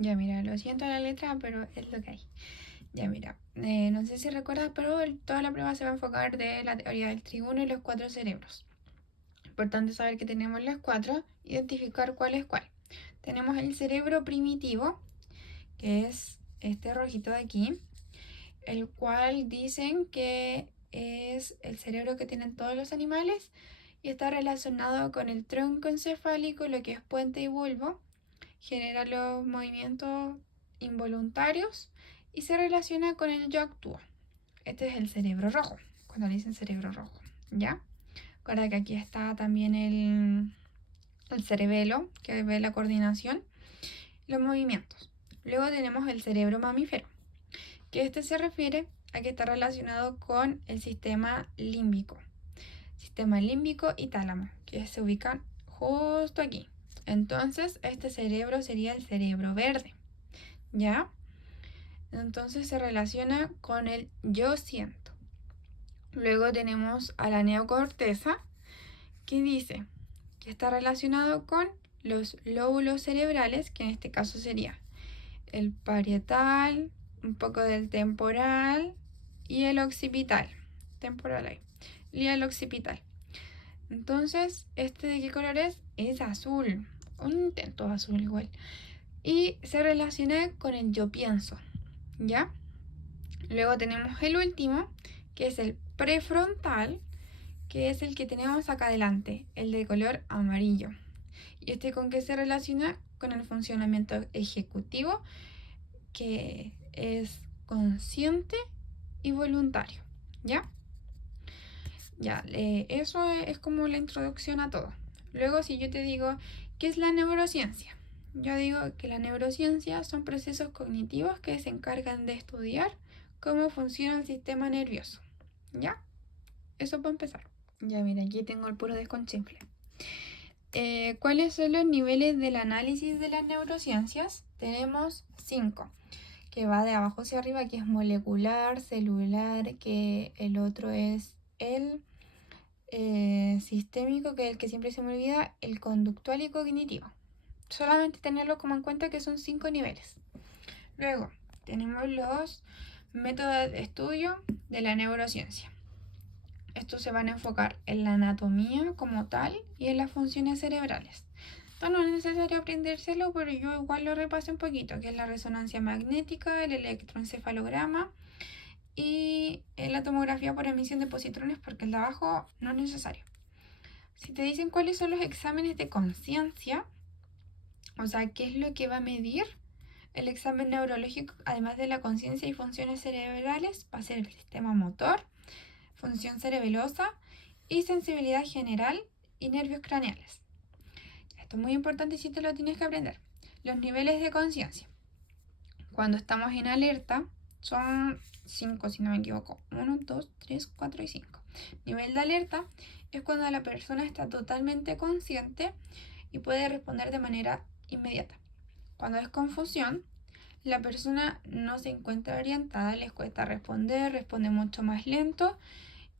Ya mira, lo siento la letra, pero es lo que hay. Ya mira, no sé si recuerdas, pero toda la prueba se va a enfocar de la teoría del tribuno y los cuatro cerebros. Importante saber que tenemos los cuatro, identificar cuál es cuál. Tenemos el cerebro primitivo, que es este rojito de aquí, el cual dicen que es el cerebro que tienen todos los animales y está relacionado con el tronco encefálico, lo que es puente y bulbo, genera los movimientos involuntarios y se relaciona con el yo actúo. Este es el cerebro rojo, cuando le dicen cerebro rojo, ¿ya? Recuerda que aquí está también el cerebelo, que ve la coordinación, los movimientos. Luego tenemos el cerebro mamífero, que este se refiere a que está relacionado con el sistema límbico y tálamo, que se ubican justo aquí. Entonces, este cerebro sería el cerebro verde, ¿ya? Entonces se relaciona con el yo siento. Luego tenemos a la neocorteza, que dice que está relacionado con los lóbulos cerebrales, que en este caso sería el parietal, un poco del temporal y el occipital. Temporal ahí. Y el occipital. Entonces, ¿este de qué color es? Es azul. Un intento azul igual. Y se relaciona con el yo pienso. ¿Ya? Luego tenemos el último, que es el prefrontal, que es el que tenemos acá adelante, el de color amarillo. ¿Y este con qué se relaciona? Con el funcionamiento ejecutivo, que es consciente y voluntario. ¿Ya? Ya, eso es como la introducción a todo. Luego, si yo te digo, ¿qué es la neurociencia? Yo digo que la neurociencia son procesos cognitivos que se encargan de estudiar cómo funciona el sistema nervioso. ¿Ya? Eso para empezar. Ya, mira, aquí tengo el puro desconchinfle. ¿Cuáles son los niveles del análisis de las neurociencias? Tenemos 5, que va de abajo hacia arriba, que es molecular, celular, que el otro es el sistémico, que es el que siempre se me olvida, el conductual y cognitivo. Solamente tenerlo como en cuenta que son 5 niveles. Luego, tenemos los métodos de estudio de la neurociencia. Estos se van a enfocar en la anatomía como tal y en las funciones cerebrales. Esto no es necesario aprendérselo, pero yo igual lo repasé un poquito, que es la resonancia magnética, el electroencefalograma y la tomografía por emisión de positrones, porque el de abajo no es necesario. Si te dicen cuáles son los exámenes de conciencia, o sea, qué es lo que va a medir el examen neurológico, además de la conciencia y funciones cerebrales, va a ser el sistema motor, función cerebelosa y sensibilidad general y nervios craneales. Esto es muy importante y sí te lo tienes que aprender. Los niveles de conciencia. Cuando estamos en alerta, son 5 si no me equivoco. 1, 2, 3, 4 y 5. Nivel de alerta es cuando la persona está totalmente consciente y puede responder de manera inmediata. Cuando es confusión, la persona no se encuentra orientada, les cuesta responder, responde mucho más lento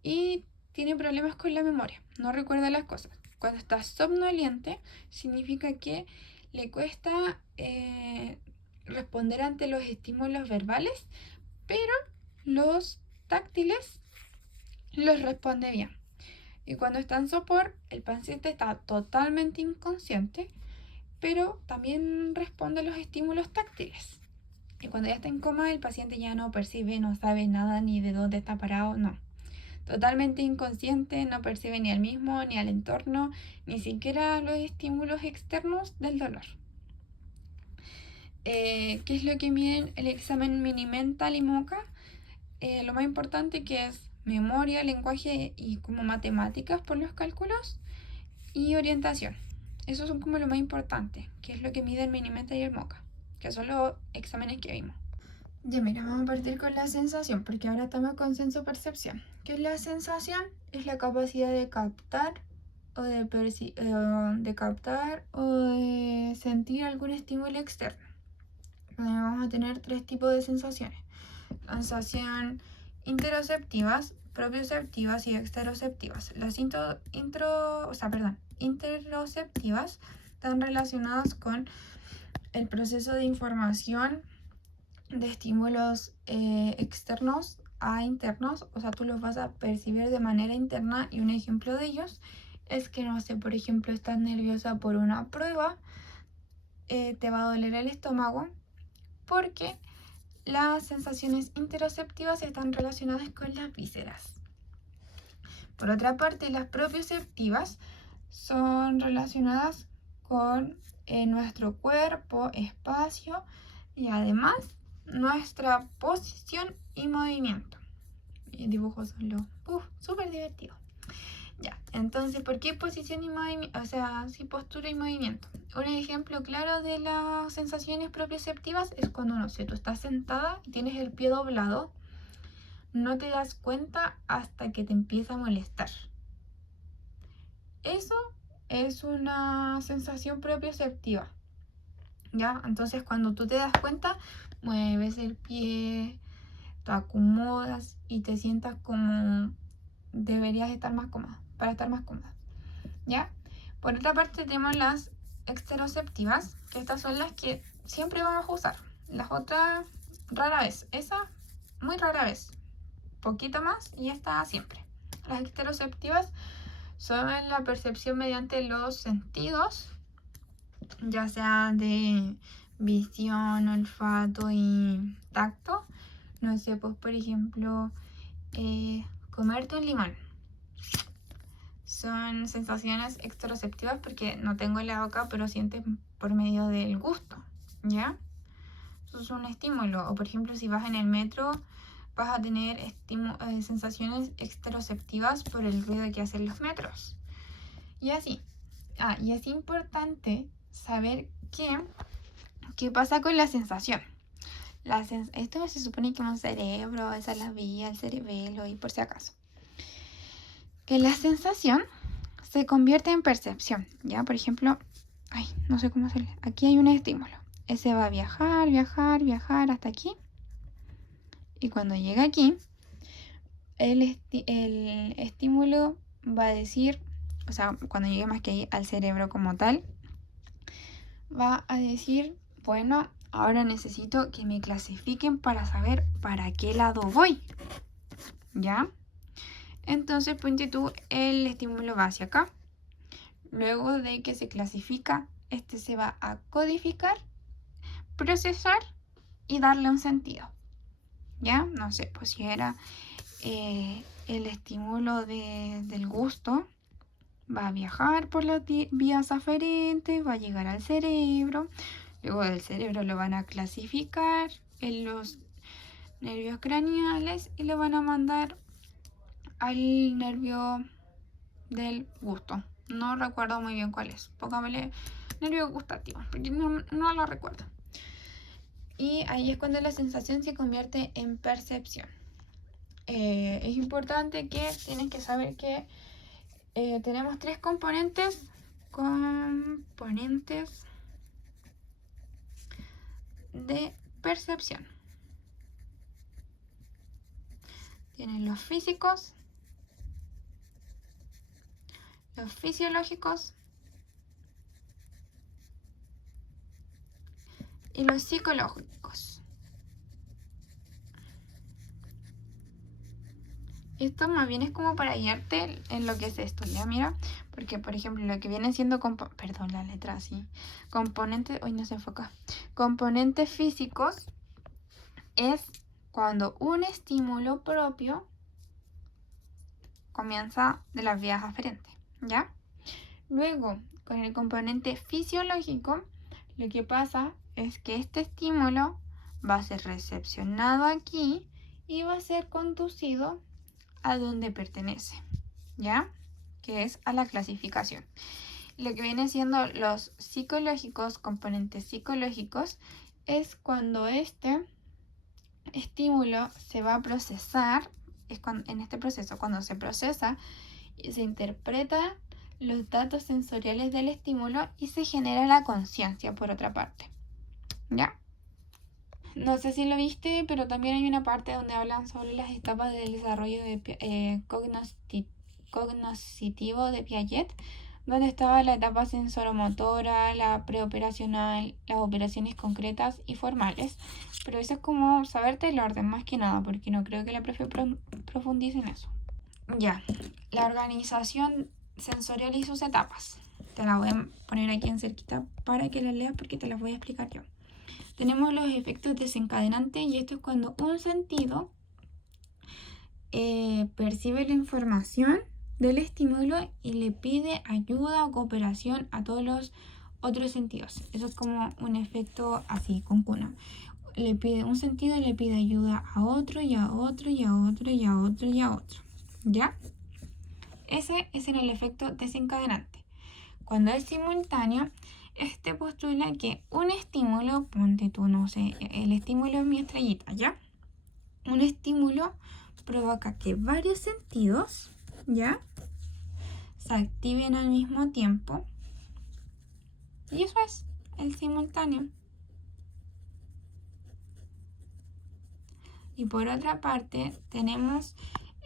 y tiene problemas con la memoria, no recuerda las cosas. Cuando está somnoliente, significa que le cuesta responder ante los estímulos verbales, pero los táctiles los responde bien. Y cuando está en sopor, el paciente está totalmente inconsciente, pero también responde a los estímulos táctiles. Y cuando ya está en coma, el paciente ya no percibe, no sabe nada ni de dónde está parado, no. Totalmente inconsciente, no percibe ni al mismo, ni al entorno, ni siquiera los estímulos externos del dolor. ¿Qué es lo que miden el examen Mini-Mental y MoCA? Lo más importante, que es memoria, lenguaje y como matemáticas por los cálculos y orientación. Esos son como lo más importante, que es lo que mide el Mini-Mental y el MoCA, que son los exámenes que vimos. Ya mira, vamos a partir con la sensación, porque ahora estamos con senso-percepción. ¿Qué es la sensación? Es la capacidad de captar o de captar o de sentir algún estímulo externo. Vamos a tener 3 tipos de sensaciones. Sensación interoceptivas, propioceptivas y exteroceptivas. Las interoceptivas están relacionadas con el proceso de información de estímulos externos a internos, o sea, tú los vas a percibir de manera interna y un ejemplo de ellos es que, no sé, por ejemplo, estás nerviosa por una prueba, te va a doler el estómago porque las sensaciones interoceptivas están relacionadas con las vísceras. Por otra parte, las propioceptivas son relacionadas con nuestro cuerpo, espacio y además nuestra posición y movimiento. Y dibujos son los súper divertidos. Ya, entonces, ¿por qué posición y movimiento? O sea, sí, postura y movimiento. Un ejemplo claro de las sensaciones propioceptivas es cuando, no sé, tú estás sentada y tienes el pie doblado, no te das cuenta hasta que te empieza a molestar. Eso es una sensación propioceptiva, ¿ya? Entonces, cuando tú te das cuenta, mueves el pie, te acomodas y te sientas como deberías estar más cómoda, para estar más cómoda, ¿ya? Por otra parte tenemos las exteroceptivas, que estas son las que siempre vamos a usar. Las otras rara vez, esa muy rara vez, poquito más y esta siempre. Las exteroceptivas son la percepción mediante los sentidos, ya sea de visión, olfato y tacto. No sé, pues por ejemplo, comerte un limón. Son sensaciones exteroceptivas porque no tengo la boca, pero sientes por medio del gusto, ¿ya? Eso es un estímulo. O por ejemplo, si vas en el metro, vas a tener sensaciones exteroceptivas por el ruido que hacen los metros. Y así. Y es importante saber qué pasa con la sensación. Esto se supone que es un cerebro, esa es la vía, el cerebelo, y por si acaso. Que la sensación se convierte en percepción, ¿ya? Por ejemplo, no sé cómo hacerle. Aquí hay un estímulo. Ese va a viajar, viajar, viajar hasta aquí. Y cuando llega aquí, el estímulo va a decir, o sea, cuando llegue más que ahí al cerebro como tal, va a decir, bueno, ahora necesito que me clasifiquen para saber para qué lado voy, ¿ya? Entonces, ponte tú, el estímulo va hacia acá. Luego de que se clasifica, este se va a codificar, procesar y darle un sentido, ¿ya? No sé, pues si era el estímulo del gusto, va a viajar por las vías aferentes, va a llegar al cerebro, luego del cerebro lo van a clasificar en los nervios craneales y lo van a mandar al nervio del gusto. No recuerdo muy bien cuál es. Póngamele nervio gustativo, porque no lo recuerdo. Y ahí es cuando la sensación se convierte en percepción. Es importante que tienen que saber que tenemos tres componentes de percepción. Tienen los físicos, los fisiológicos y los psicológicos. Esto más bien es como para guiarte en lo que es esto, ¿ya? Mira, porque por ejemplo lo que viene siendo, perdón, la letra así, componentes, hoy no se enfoca, componentes físicos es cuando un estímulo propio comienza de las vías aferentes, ¿ya? Luego, con el componente fisiológico, lo que pasa es que este estímulo va a ser recepcionado aquí y va a ser conducido a donde pertenece, ¿ya? Que es a la clasificación. Lo que viene siendo los psicológicos, componentes psicológicos, es cuando este estímulo se va a procesar, en este proceso, cuando se procesa y se interpreta los datos sensoriales del estímulo y se genera la conciencia por otra parte, ¿ya? No sé si lo viste, pero también hay una parte donde hablan sobre las etapas del desarrollo de cognitivo de Piaget, donde estaba la etapa sensoromotora, la preoperacional, las operaciones concretas y formales. Pero eso es como saberte el orden más que nada, porque no creo que la profe profundice en eso. Ya, la organización sensorial y sus etapas. Te la voy a poner aquí en cerquita para que la leas porque te las voy a explicar yo. Tenemos los efectos desencadenantes y esto es cuando un sentido percibe la información del estímulo y le pide ayuda o cooperación a todos los otros sentidos. Eso es como un efecto así, con cuna. Le pide un sentido y le pide ayuda a otro y a otro y a otro y a otro y a otro. ¿Ya? Ese es el efecto desencadenante. Cuando es simultáneo, este postula que un estímulo, ponte tú, no sé, el estímulo es mi estrellita, ¿ya? Un estímulo provoca que varios sentidos, ¿ya?, se activen al mismo tiempo. Y eso es el simultáneo. Y por otra parte, tenemos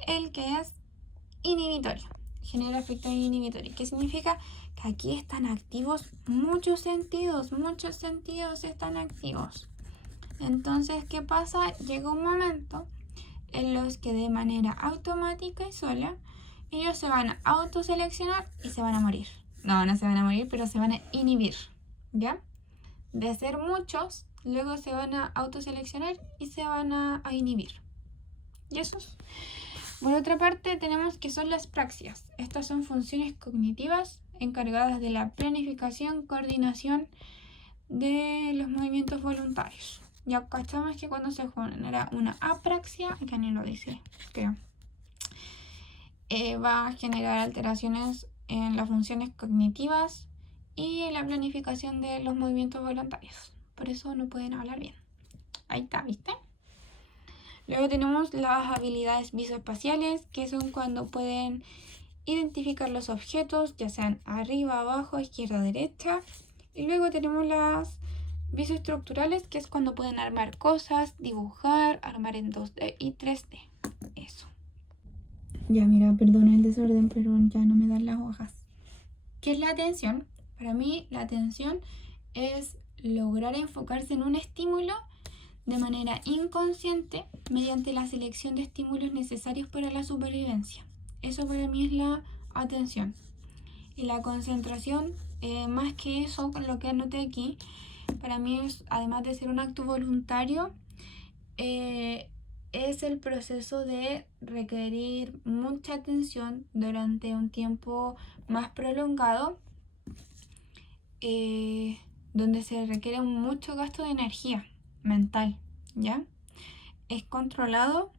el que es inhibitorio. Genera efectos inhibitorios. ¿Qué significa? Que aquí están activos muchos sentidos están activos. Entonces, ¿qué pasa? Llega un momento en los que de manera automática y sola ellos se van a autoseleccionar y se van a morir. No, no se van a morir, pero se van a inhibir, ¿ya? De ser muchos, luego se van a autoseleccionar y se van a inhibir. ¿Y eso? Por otra parte, tenemos que son las praxias. Estas son funciones cognitivas encargadas de la planificación, coordinación de los movimientos voluntarios. Ya cachamos que cuando se genera una apraxia, acá ni lo dice, creo, va a generar alteraciones en las funciones cognitivas y en la planificación de los movimientos voluntarios. Por eso no pueden hablar bien. Ahí está, ¿viste? Luego tenemos las habilidades visoespaciales, que son cuando pueden identificar los objetos, ya sean arriba, abajo, izquierda, derecha. Y luego tenemos las visoestructurales, que es cuando pueden armar cosas, dibujar, armar en 2D y 3D. Eso. Ya, mira, perdona el desorden, pero ya no me dan las hojas. ¿Qué es la atención? Para mí, la atención es lograr enfocarse en un estímulo de manera inconsciente mediante la selección de estímulos necesarios para la supervivencia. Eso para mí es la atención. Y la concentración, más que eso, con lo que anoté aquí, para mí es, además de ser un acto voluntario, es el proceso de requerir mucha atención durante un tiempo más prolongado, donde se requiere mucho gasto de energía mental, ¿ya? Es controlado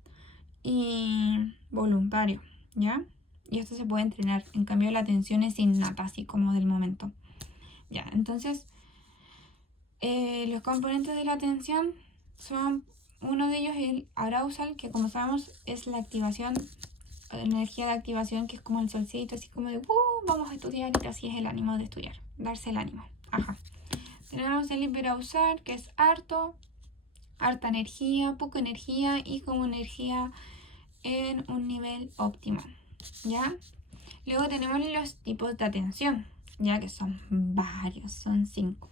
y voluntario, ¿ya? Y esto se puede entrenar. En cambio, la atención es innata, así como del momento. Ya, entonces, los componentes de la atención son, uno de ellos el arousal, que como sabemos es la activación, la energía de activación, que es como el solcito, así como de vamos a estudiar, y así es el ánimo de estudiar, darse el ánimo. Ajá. Tenemos el hiperarousal, que es harta energía, poca energía y como energía en un nivel óptimo, ¿ya? Luego tenemos los tipos de atención, ya que son varios, son 5.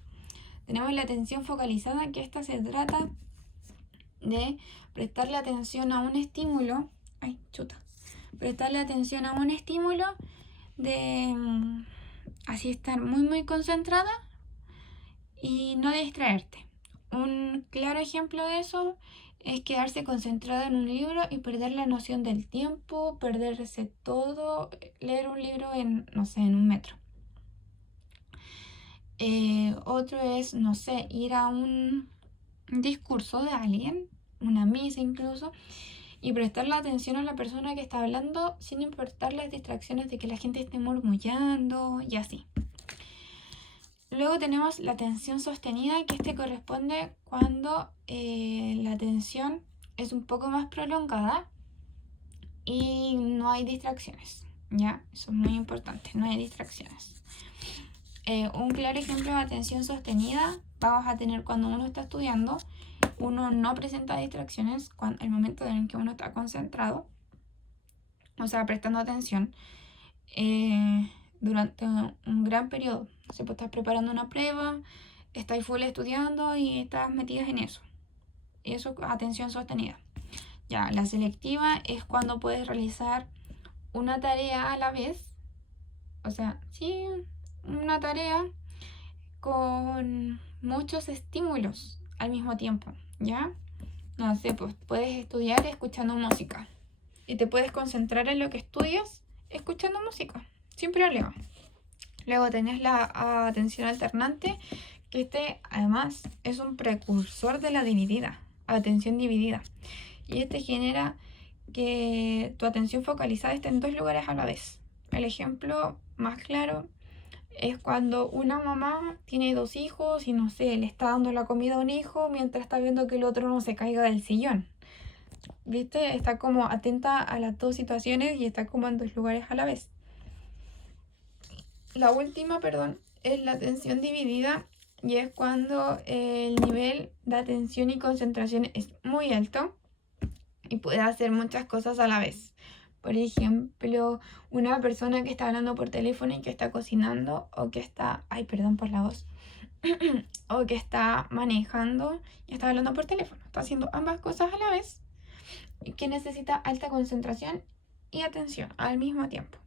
Tenemos la atención focalizada, que esta se trata de prestarle atención a un estímulo, prestarle atención a un estímulo, de así estar muy concentrada y no distraerte. Un claro ejemplo de eso es quedarse concentrado en un libro y perder la noción del tiempo, perderse todo, leer un libro en, no sé, en un metro. Otro es, no sé, ir a un discurso de alguien, una misa incluso, y prestarle atención a la persona que está hablando sin importar las distracciones de que la gente esté murmullando y así. Luego tenemos la atención sostenida, que este corresponde cuando la atención es un poco más prolongada y no hay distracciones, ¿ya? Eso es muy importante, no hay distracciones. Un claro ejemplo de atención sostenida vamos a tener cuando uno está estudiando, uno no presenta distracciones el momento en que uno está concentrado, o sea, prestando atención. durante un gran periodo. O sea, pues estás preparando una prueba, estás full estudiando y estás metidas en eso. Y eso, atención sostenida. Ya, la selectiva es cuando puedes realizar una tarea a la vez. O sea, sí, una tarea con muchos estímulos al mismo tiempo, ¿ya? No sé, pues puedes estudiar escuchando música y te puedes concentrar en lo que estudias escuchando música, sin problema. Luego tenés la atención alternante, que este además es un precursor de la dividida, atención dividida. Y este genera que tu atención focalizada esté en dos lugares a la vez. El ejemplo más claro es cuando una mamá tiene dos hijos y no sé, le está dando la comida a un hijo mientras está viendo que el otro no se caiga del sillón. ¿Viste? Está como atenta a las dos situaciones y está como en dos lugares a la vez. La última, perdón, es la atención dividida y es cuando el nivel de atención y concentración es muy alto y puede hacer muchas cosas a la vez. Por ejemplo, una persona que está hablando por teléfono y que está cocinando o que está, ay, perdón por la voz, o que está manejando y está hablando por teléfono. Está haciendo ambas cosas a la vez y que necesita alta concentración y atención al mismo tiempo.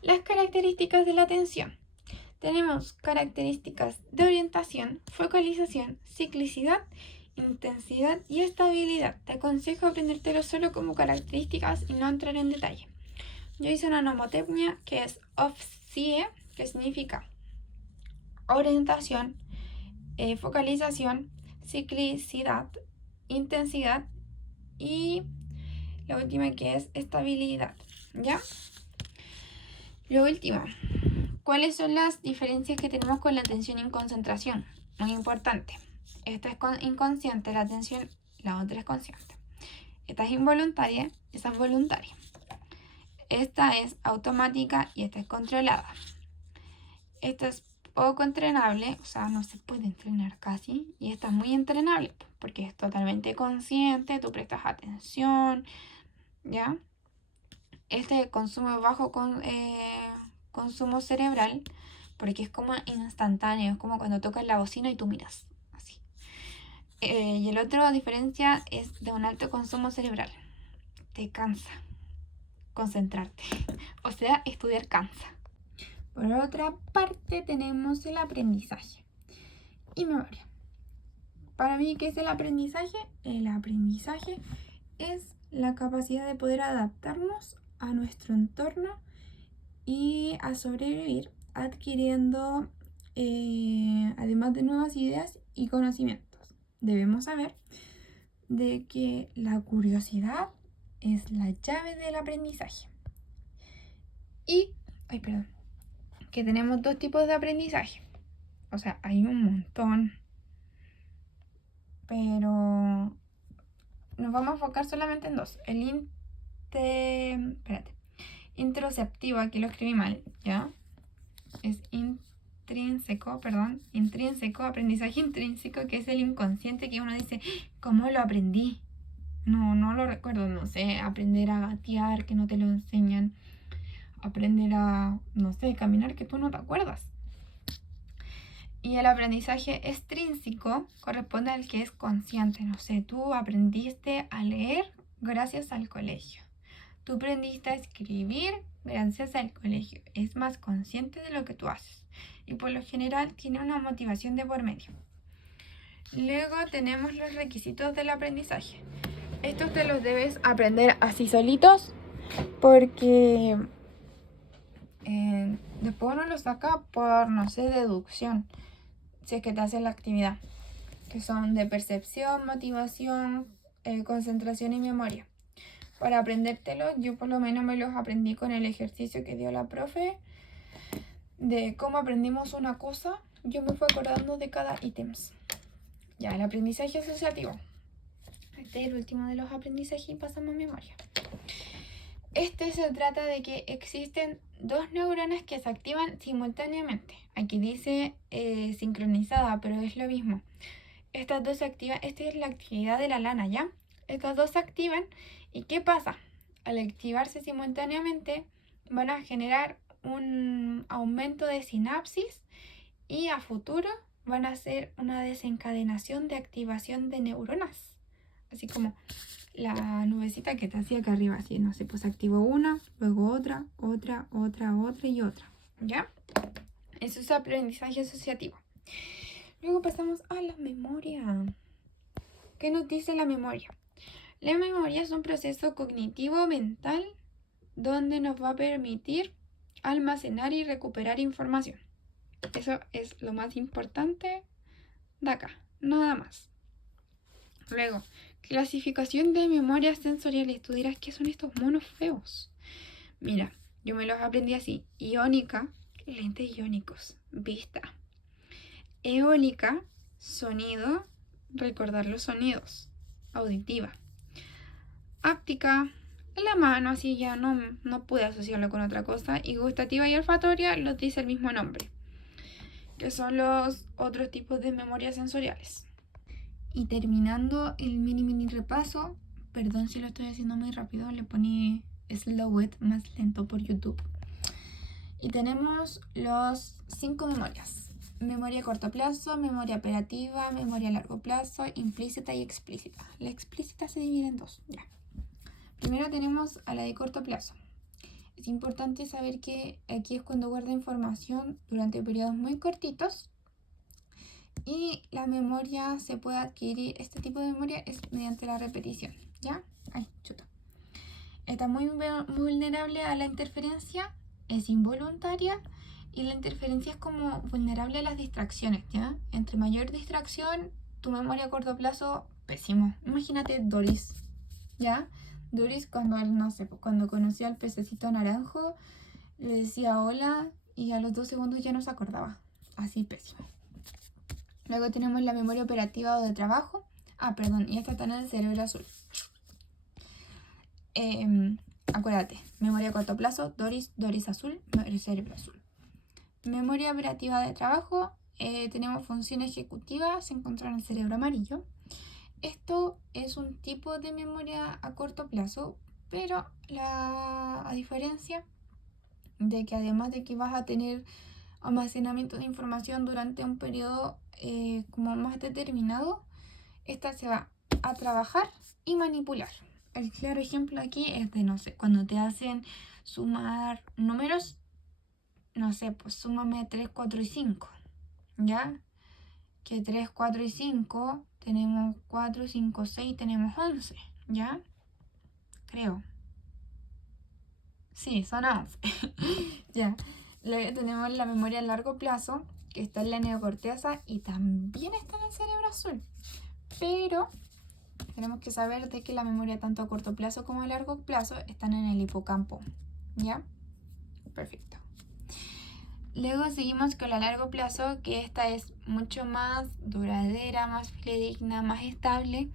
Las características de la atención. Tenemos características de orientación, focalización, ciclicidad, intensidad y estabilidad. Te aconsejo aprendértelo solo como características y no entrar en detalle. Yo hice una mnemotecnia que es OFCIE, que significa orientación, focalización, ciclicidad, intensidad y la última que es estabilidad. ¿Ya? Lo último, ¿cuáles son las diferencias que tenemos con la atención y concentración? Muy importante. Esta es inconsciente, la atención, la otra es consciente. Esta es involuntaria, esa es voluntaria. Esta es automática y esta es controlada. Esta es poco entrenable, o sea, no se puede entrenar casi. Y esta es muy entrenable, porque es totalmente consciente, tú prestas atención, ¿ya? Este consumo bajo consumo cerebral, porque es como instantáneo, es como cuando tocas la bocina y tú miras, así. Y el otro diferencia es de un alto consumo cerebral. Te cansa concentrarte, o sea, estudiar cansa. Por otra parte tenemos el aprendizaje y memoria. Para mí, ¿qué es el aprendizaje? El aprendizaje es la capacidad de poder adaptarnos a nuestro entorno y a sobrevivir adquiriendo, además de nuevas ideas y conocimientos. Debemos saber de que la curiosidad es la llave del aprendizaje. Y, que tenemos dos tipos de aprendizaje. O sea, hay un montón, pero nos vamos a enfocar solamente en dos. El introceptivo, aquí lo escribí mal, ¿ya? Es intrínseco, aprendizaje intrínseco, que es el inconsciente, que uno dice, ¿cómo lo aprendí? No lo recuerdo, no sé, aprender a gatear, que no te lo enseñan, aprender a, no sé, caminar, que tú no te acuerdas. Y el aprendizaje extrínseco corresponde al que es consciente, no sé, tú aprendiste a leer gracias al colegio. Tú aprendiste a escribir gracias al colegio. Es más consciente de lo que tú haces. Y por lo general tiene una motivación de por medio. Luego tenemos los requisitos del aprendizaje. Estos te los debes aprender así solitos porque después uno los saca por, no sé, deducción. Si es que te hace la actividad. Que son de percepción, motivación, concentración y memoria. Para aprendértelos, yo por lo menos me los aprendí con el ejercicio que dio la profe de cómo aprendimos una cosa. Yo me fui acordando de cada ítems. Ya, el aprendizaje asociativo. Este es el último de los aprendizajes y pasamos a memoria. Este se trata de que existen dos neuronas que se activan simultáneamente. Aquí dice sincronizada, pero es lo mismo. Estas dos se activan, esta es la actividad de la lana, ¿ya? Estas dos se activan. ¿Y qué pasa? Al activarse simultáneamente van a generar un aumento de sinapsis y a futuro van a ser una desencadenación de activación de neuronas. Así como la nubecita que te hacía acá arriba, así, no sé, pues activó una, luego otra y otra, ¿ya? Eso es aprendizaje asociativo. Luego pasamos a la memoria. ¿Qué nos dice la memoria? La memoria es un proceso cognitivo mental donde nos va a permitir almacenar y recuperar información. Eso es lo más importante de acá, nada más. Luego, clasificación de memorias sensoriales. Tú dirás, ¿qué son estos monos feos? Mira, yo me los aprendí así. Iónica, lentes iónicos, vista. Eólica, sonido, recordar los sonidos, auditiva. Áptica, la mano, así ya no pude asociarlo con otra cosa. Y gustativa y olfatoria los dice el mismo nombre, que son los otros tipos de memorias sensoriales. Y terminando el mini repaso, perdón si lo estoy haciendo muy rápido, le poní slow it más lento por YouTube. Y tenemos los 5 memorias: memoria a corto plazo, memoria operativa, memoria a largo plazo, implícita y explícita. La explícita se divide en dos, ya. Primero tenemos a la de corto plazo. Es importante saber que aquí es cuando guarda información durante periodos muy cortitos. Y la memoria se puede adquirir, este tipo de memoria es mediante la repetición, ¿ya? Ay, chuta. Está muy vulnerable a la interferencia, es involuntaria y la interferencia es como vulnerable a las distracciones, ¿ya? Entre mayor distracción, tu memoria a corto plazo, pésimo. Imagínate Doris, ¿ya? Doris cuando, no sé, cuando conocía al pececito naranjo, le decía hola y a los 2 segundos ya no se acordaba. Así pésimo. Luego tenemos la memoria operativa o de trabajo. Y esta está en el cerebro azul. Acuérdate, memoria a corto plazo, Doris azul, cerebro azul. Memoria operativa de trabajo, tenemos función ejecutiva, se encuentra en el cerebro amarillo. Esto es un tipo de memoria a corto plazo, pero a diferencia de que además de que vas a tener almacenamiento de información durante un periodo como más determinado, esta se va a trabajar y manipular. El claro ejemplo aquí es de, no sé, cuando te hacen sumar números, no sé, pues súmame 3, 4 y 5, ¿ya? Que 3, 4 y 5, tenemos 4, 5, 6, tenemos 11, ¿ya? Creo. Sí, son 11. Ya. Luego tenemos la memoria a largo plazo, que está en la neocorteza y también está en el cerebro azul. Pero tenemos que saber de que la memoria tanto a corto plazo como a largo plazo están en el hipocampo, ¿ya? Perfecto. Luego seguimos con la largo plazo, que esta es mucho más duradera, más fidedigna, más estable,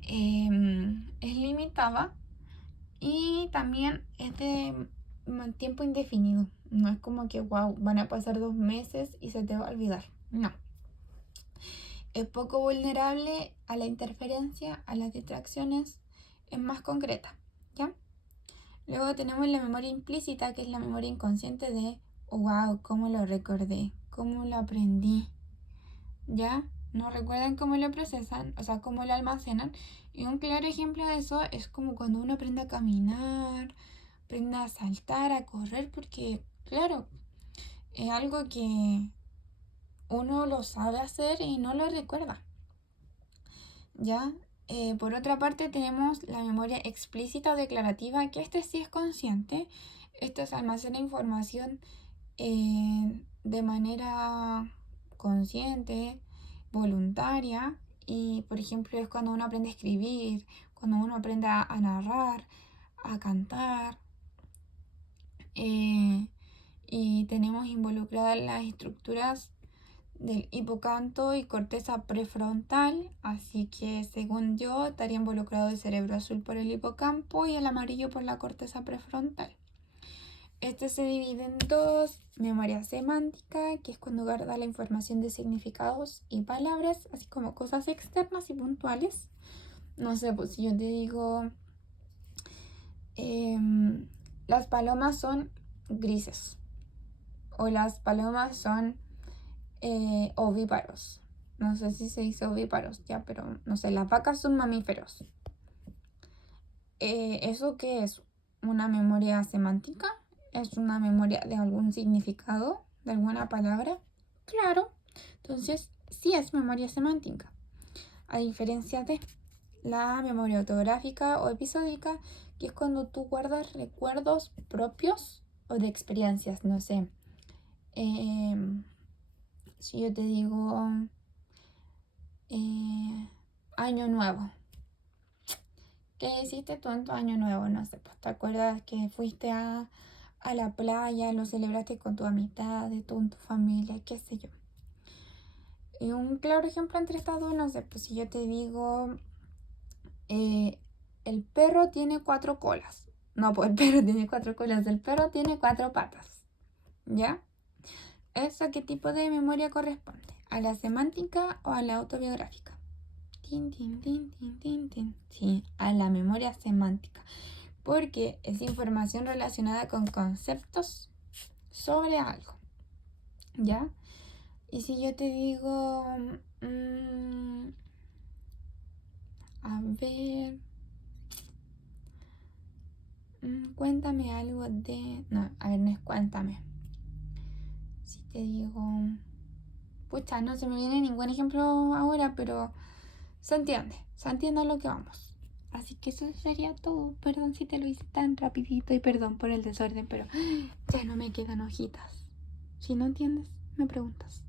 es limitada y también es de tiempo indefinido. No es como que, wow, van a pasar 2 meses y se te va a olvidar. No. Es poco vulnerable a la interferencia, a las distracciones, es más concreta, ¿ya? Luego tenemos la memoria implícita, que es la memoria inconsciente de, wow, cómo lo recordé, cómo lo aprendí, ¿ya? No recuerdan cómo lo procesan, o sea, cómo lo almacenan. Y un claro ejemplo de eso es como cuando uno aprende a caminar, aprende a saltar, a correr, porque, claro, es algo que uno lo sabe hacer y no lo recuerda, ¿ya? Por otra parte tenemos la memoria explícita o declarativa, que este sí es consciente. Esto se almacena información de manera consciente, voluntaria, y por ejemplo es cuando uno aprende a escribir, cuando uno aprende a narrar, a cantar, y tenemos involucradas las estructuras del hipocampo y corteza prefrontal, así que según yo estaría involucrado el cerebro azul por el hipocampo y el amarillo por la corteza prefrontal. Este se divide en dos: memoria semántica, que es cuando guarda la información de significados y palabras, así como cosas externas y puntuales. No sé, pues si yo te digo, las palomas son grises, o las palomas son ovíparos. No sé si se dice ovíparos ya, pero no sé, las vacas son mamíferos. ¿Eso qué es? ¿Una memoria semántica? ¿Es una memoria de algún significado? ¿De alguna palabra? Claro. Entonces, sí es memoria semántica. A diferencia de la memoria autográfica o episódica, que es cuando tú guardas recuerdos propios o de experiencias, no sé. Si yo te digo año nuevo, ¿qué hiciste tú en tu año nuevo? No sé, pues te acuerdas que fuiste a la playa, lo celebraste con tu amistad, con tu familia, qué sé yo. Y un claro ejemplo entre estas dos, no sé, pues si yo te digo el perro tiene 4 colas. No, pues el perro tiene 4 colas, el perro tiene 4 patas. ¿Ya? ¿Eso a qué tipo de memoria corresponde? ¿A la semántica o a la autobiográfica? Tin, tin, tin, tin, tin, tin. Sí, a la memoria semántica. Porque es información relacionada con conceptos sobre algo. ¿Ya? Y si yo te digo, a ver, cuéntame algo de... No, a ver, no es cuéntame. Si te digo... Pucha, no se me viene ningún ejemplo ahora, pero se entiende a lo que vamos. Así que eso sería todo. Perdón si te lo hice tan rapidito y perdón por el desorden, pero ya no me quedan hojitas. Si no entiendes, me preguntas.